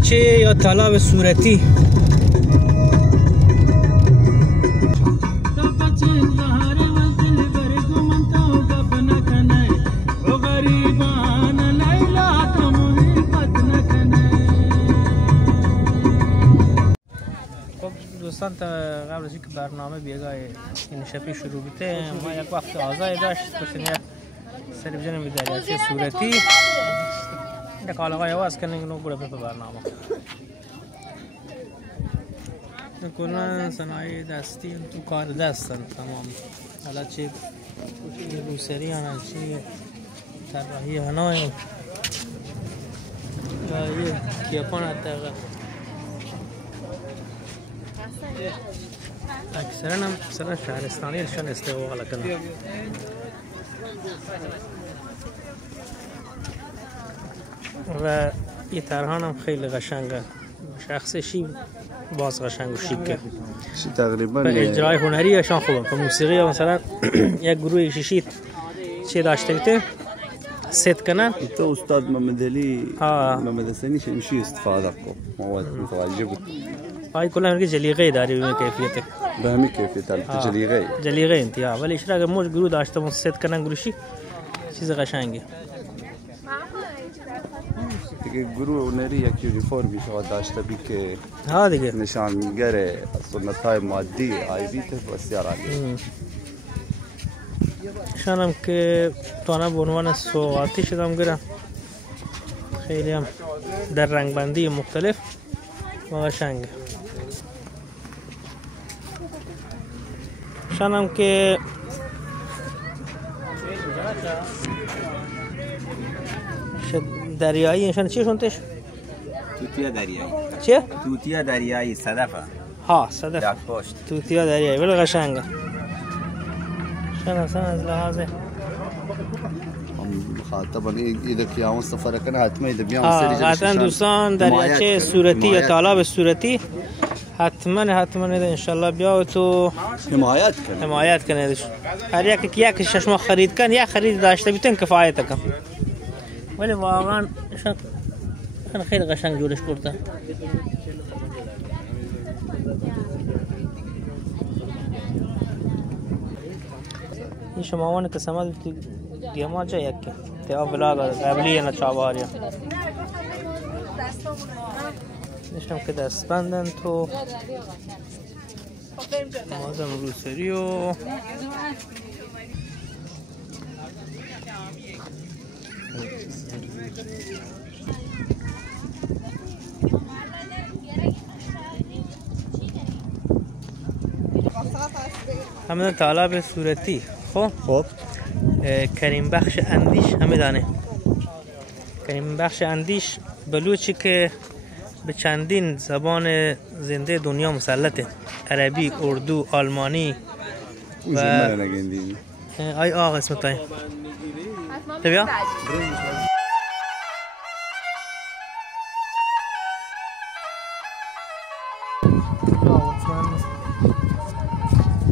دریاچه یا تالاب صورتی. دوستان تا قبل از اینکه برنامه بیگاه این شبی شروع بشه ما یک وقت آزادی داشت گفتیم یک سری بجنیم به دریاچه صورتی یک علاقه آواز کنیم نو بوده به برنامه کلا صنایع دستی تو کار دستن تمام حالا چه روسری هم چی طراحی هنای یا یه کیپان حتی اکثرا هم مثلا شهرستانیشان استقبال کنن و این طرحان هم خیلی قشنگه شخصشی باز قشنگ و شیکه تقریبا اجرای هنریشان خوبه به موسیقی مثلا یک گروه شیشی چی داشته بیته ست کنن تو استاد محمد علی محمد حسینی شمشی استفاده کو مواد متوجه بود هاي كلها مركز جليغي داري بما كيفيته بهمي كيفيته جليغي انت يا ولی اشتراك موج گرو داشته مون ست کنن گروشی چیز قشنگه دیگه گروه هنری یک یونیفرمی شما داشته بی که ها دیگه نشانگر سنت‌های مادی ای بی ته بسیار عالی شانم که تونا به عنوان سوغاتی شدم گرم خیلی هم در رنگ بندی مختلف و قشنگه شانم که دریایی نشان چی شونتش؟ توتیا دریایی چه؟ توتیا دریایی صدفه ها صدف در پشت توتیا دریایی ولی قشنگه شان اصلا از لحاظ خاطبا اذا كياون سفر کنه حتما اذا بیام سری قطعا دوستان دریاچه صورتی یا تالاب صورتی حتما ان شاء الله بیا تو حمایت کنه هر یک ششما خرید کن یا خرید داشته بیتن کفایت کن ولی واقعا خیلی قشنگ جورش کرده این شماوان که سمال دیما جا یک که اولا قبلی نه چاباریا نشتم که دست بندن تو مازم روسریو همه طالب صورتی خب کریم بخش اندیش همه دانه کریم بخش اندیش بلوچی که به چندین زبان زنده دنیا مسلطه عربی، اردو، آلمانی و ای آقا اسمت های تبیا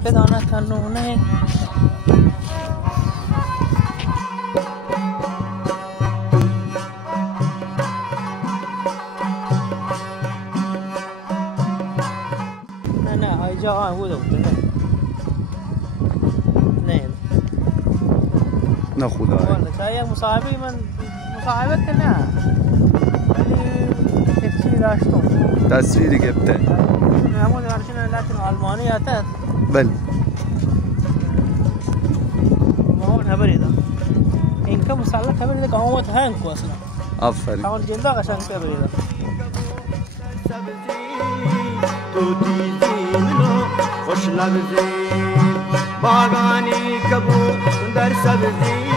بدانه کنونه جا بود نه خدا والله شاید مصاحبه من مصاحبه نه ولی تفسیر داشتم تصویری گرفته همون درشون لكن آلمانی اتت بله ما نبریده این که مسلط نبریده که آمد هنگ کو اصلا آفرین اول جلدا قشنگ نبریده تو دیدی منو خوش لبزی باغانی کبو در سبزی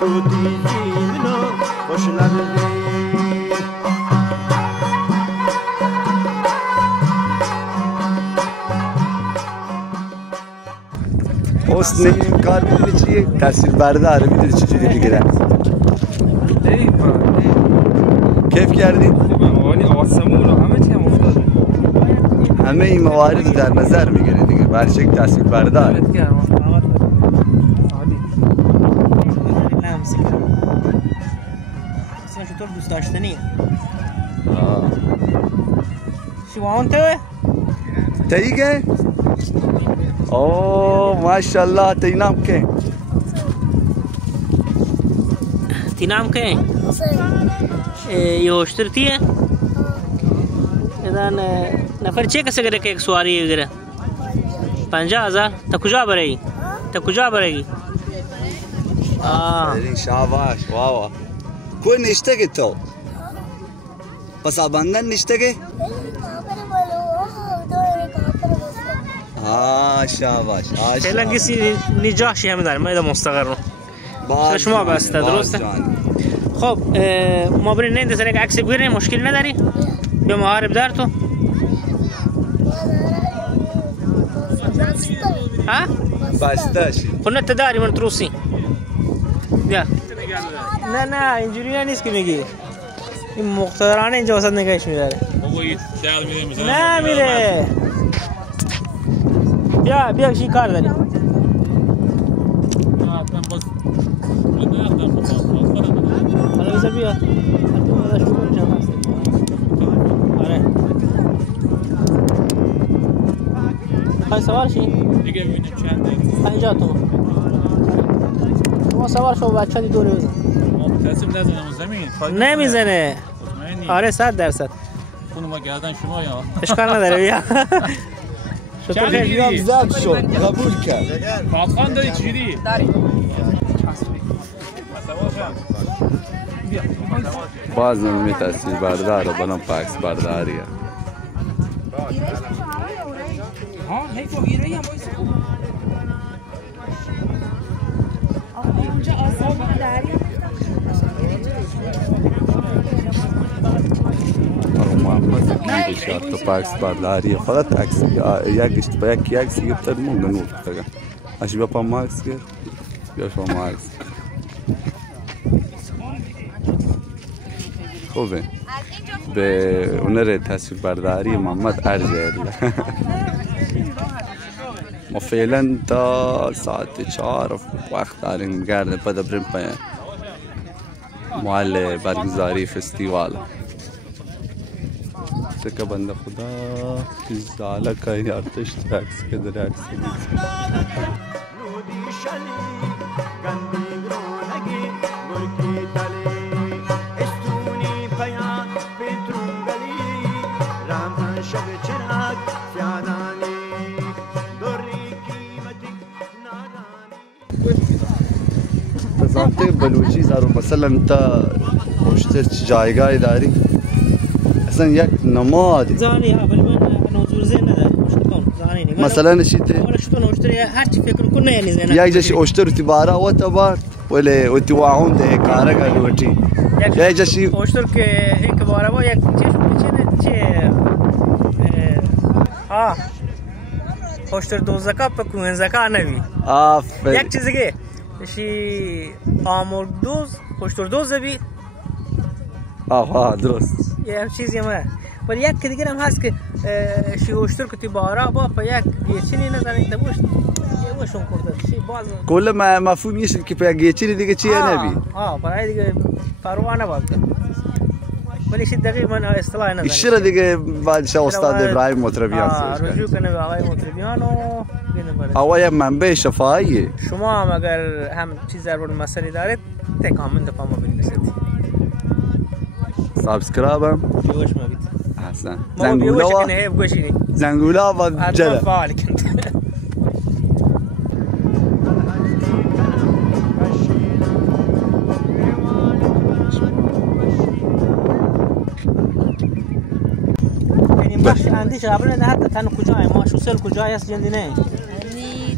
تو دیدی منو خوش لبزی حسن این کار میدونی چیه؟ تصویر برداره میدونی چجوری میگیره کیف کردی؟ موانی آسمون و همه چی هم افتاده همه این موارد رو در نظر میگیره دیگه برش یک تصویر بردار اصلا چطور دوست داشتنیه شو وانت تيجي اوه ما شاء الله تنام كين تنام كين يوشترتي اذا نفر چه کس اگر एक सवारी वगैरह 50,000 تا کجا بری تا کجا بری شاباش واو کوئی نشته که تو پس آبندن نشته که شاباش فعلا کسی نجاحشی هم داریم ما ایده مستقر رو شما بسته درسته خب ما بریم نه انتظار که عکس بگیریم مشکل نداری بیا محارب دار تو ها بستش خب نه تداری من تروسی بیا نه اینجوری نیست که میگی این مقتدرانه اینجا وسط نگاهش میداره نه میره بیا چی کار داری حالا بذار بیا آره خواهی سوار شی؟ دیگه ببینیم چنده 50 تومن شما سوار شو بچه دی دوری بزن تصمیم نزنم زمین نمیزنه آره 100% خونو ما گردن شما یا اشکال نداره بیا شطور خیلی زد شد قبول کرد فاتخان داری چجوری؟ داری باز نمی تصویر بردار و بنام پاکس برداریه ها هی تو ایرانی هم وایس اونجا آسمان دریا محمد شاد تو پاکس برداریه فقط عکس یک عکس گرفتن مونده نور تگه اش بیا پا ماکس گرفت بیا شما ماکس خوبه به هنر تصویر برداری محمد ارجه ما فعلا تا ساعت 4 وقت داریم گرده بعد بریم پای محل برگزاری فستیوال سکه بنده خدا زاله که ارتش عکس که در عکس ذاتی بلوچی زارو مثلا انت وشتر جایگاهی داری اصلا یک نماد زانی ها ولی من نوزور زین ندارم شتون زانی نی مثلا نشیته ولا شتون اشتري هر چی فکر کنه یعنی زین یک جشی اشتر تبارا و تبار ولی اتواعون ده کاره گلوتی یک جشی اشتر که یک بارا با یک چه اشتر دو زکا پکون زکا نوی یک چیز دیگه شی آمور دوز اشتر دوز بی درست یه چیزی ما ولی یک دیگه هم هست که شی اشتر که تبارا با پا یک گیچینی نزنی تبوش یه وشون کرده شی باز کل مفهوم میشه که پا گیچینی دیگه چیه نبی برای دیگه پروا نباد ولی شی دقیق من اصطلاح نزنی اشتر دیگه بادشاه استاد ابراهیم مطربیان رجوع کنه به آقای مطربیان و آقای منبع شفاهیه شما هم اگر هم چیز ضرور مسئله دارید ته کامنت پا ما بنویسید سابسکرایب هم جوش ما بید احسن زنگولا و جلا فعال كنت باش عندي شغل نه حتی تن کجای ما شو سال کجای است جندی نه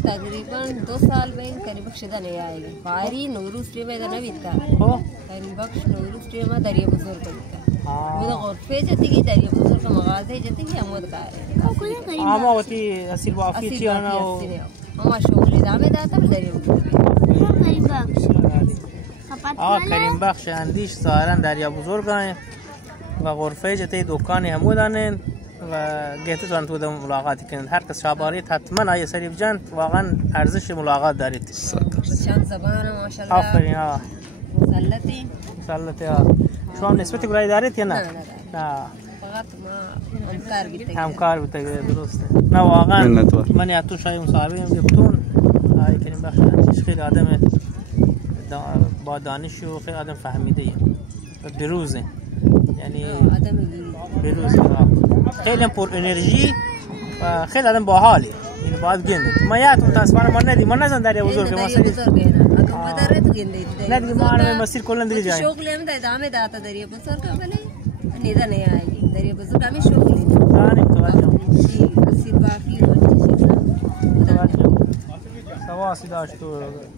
تقریبا 2 سال بین قریب شده نه آئے فاری نوروز ری میں نہ بیتا ہو قریب نوروز ری میں دریا بزرگ بیتا وہ غرفه جتی کی دریا بزرگ مغازه جتی کی امور کار اما وتی اصل وافی چی انا اما شغل ادامه داتا دریا بزرگ کریم بخش اندیش ظاهرا دریا بزرگ و غرفه جتی دکان همودانن و گهتون تو ملاقاتی کنید هر کس شابارید حتما آیه سریف جان واقعا ارزش ملاقات دارید چند زبان ماشاءالله آفرین مسلطی مسلطی شما هم نسبت گلای دارید یا نه؟ نه فقط ما همکار بیتگه درسته. نه واقعا من یا تو شاید مصاحبه هم گفتون آقای کریم بخش عزیز خیلی آدم با دانش و خیلی آدم فهمیده و بروزه، یعنی بروزه خیلی پر انرژی و خیلی آدم باحاله، این باید گنده. ما یادم متاسفانه ما ندیم، ما نزن دریا بزرگ ما سری داره تو گنده ندیم، ما آره مسیر کلا دیگه جای شغل هم ادامه داتا دریا بزرگ ولی نیدا نہیں آئے دریا بزرگ ہمیں شغل ہے دانیم توجه اسیر باقی اور توجه سواسی داشت تو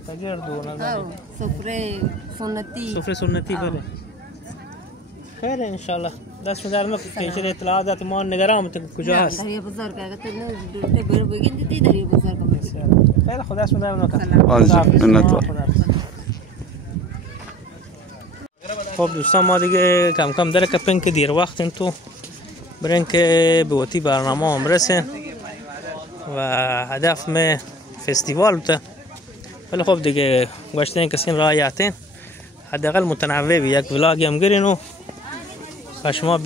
تگرد و نظر سفره سنتی بله خیر انشالله دست در نکنه که اطلاعات ما نگران کجا هست دریا بزرگ اگر تو نه برو بگین دیدی دریا بزرگ خیلی خدا اسم در نکنه خب دوستان ما دیگه کم کم داره کپن که دیر وقت تو برین که به وقتی برنامه هم رسه و هدف میں فستیوال بوده، ولی خب دیگه گوشتین کسی راه یاتین حداقل متنوع یک ولاگی هم گرین و شما